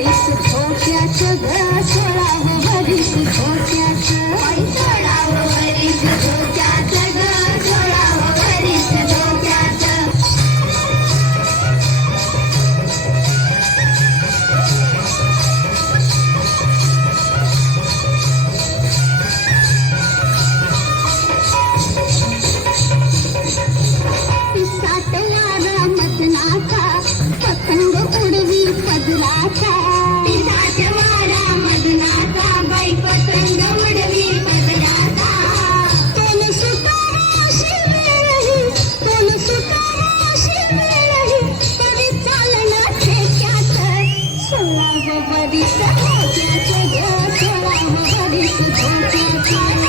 वरीस धोक्याचं ग सोळावं वरीस धोक्याचं सोळावं वरीस धोक्याचं ग सोळावं वरीस धोक्याचं सातवारा मदनाचा पतंग उडवी पदराचा सातवारा मदनाचा बाई पतंग उडवी पदराचा तोल सुटाशी वेळही तोल सुटाशी वेळही तरी चालणं ठेक्याचं सोळावं वरीस धोक्याचं ग सोळावं वरीस धोक्याचं